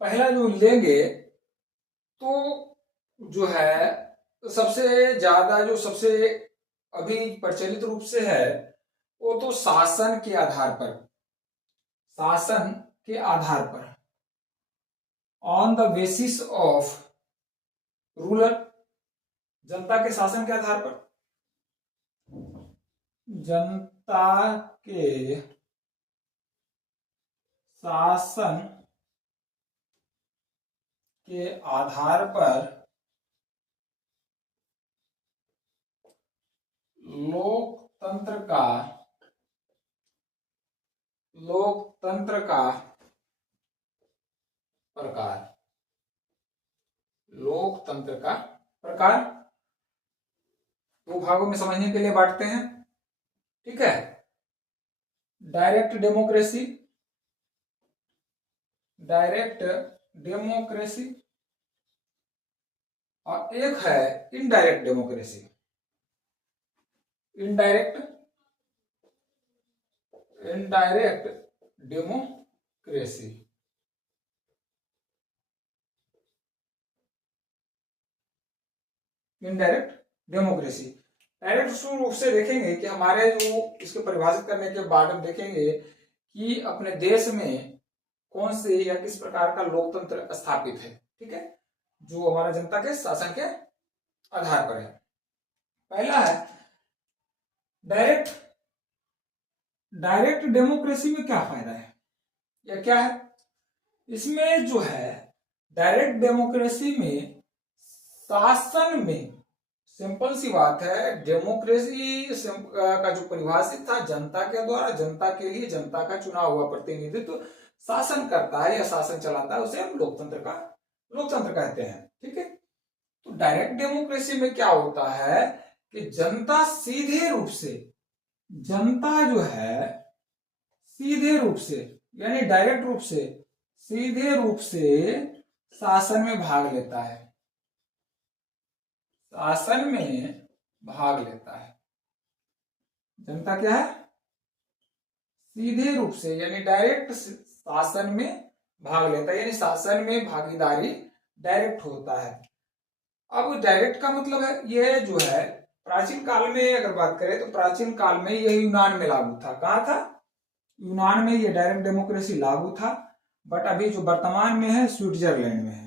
पहला जो लेंगे तो जो है सबसे ज्यादा जो सबसे अभी प्रचलित रूप से है वो तो शासन के आधार पर, शासन के आधार पर, on the basis of ruler, जनता के शासन के आधार पर, जनता के शासन के आधार पर लोकतंत्र का प्रकार, लोकतंत्र का प्रकार दो भागों में समझने के लिए बांटते हैं। ठीक है, डायरेक्ट डेमोक्रेसी, और एक है indirect democracy, indirect democracy. Indirect democracy, direct रूप से देखेंगे कि हमारे जो इसके परिभाषित करने के बाद हम देखेंगे कि अपने देश में कौन से या किस प्रकार का लोकतंत्र स्थापित है। ठीक है, जो हमारा जनता के शासन के आधार पर है। पहला है डायरेक्ट डेमोक्रेसी में क्या फायदा है या क्या है? इसमें जो है डायरेक्ट डेमोक्रेसी में शासन में, सिंपल सी बात है, डेमोक्रेसी का जो परिभाषित था जनता के द्वारा, जनता के लिए, जनता का चुना हुआ प्रतिनिधित्व शासन करता है या शासन चलाता है, उसे हम लोकतंत्र कहते हैं। ठीक है, तो डायरेक्ट डेमोक्रेसी में क्या होता है कि जनता सीधे रूप से, जनता जो है सीधे रूप से यानी डायरेक्ट रूप से, सीधे रूप से शासन में भाग लेता है, शासन में भाग लेता है। जनता क्या है? सीधे रूप से यानी डायरेक्ट शासन में भाग लेता है, यानी शासन में भागीदारी डायरेक्ट होता है। अब डायरेक्ट का मतलब है यह जो है प्राचीन काल में अगर बात करें तो प्राचीन काल में यह यूनान में लागू था। कहाँ था? यूनान में यह डायरेक्ट डेमोक्रेसी लागू था, बट अभी जो वर्तमान में है स्विट्जरलैंड में है।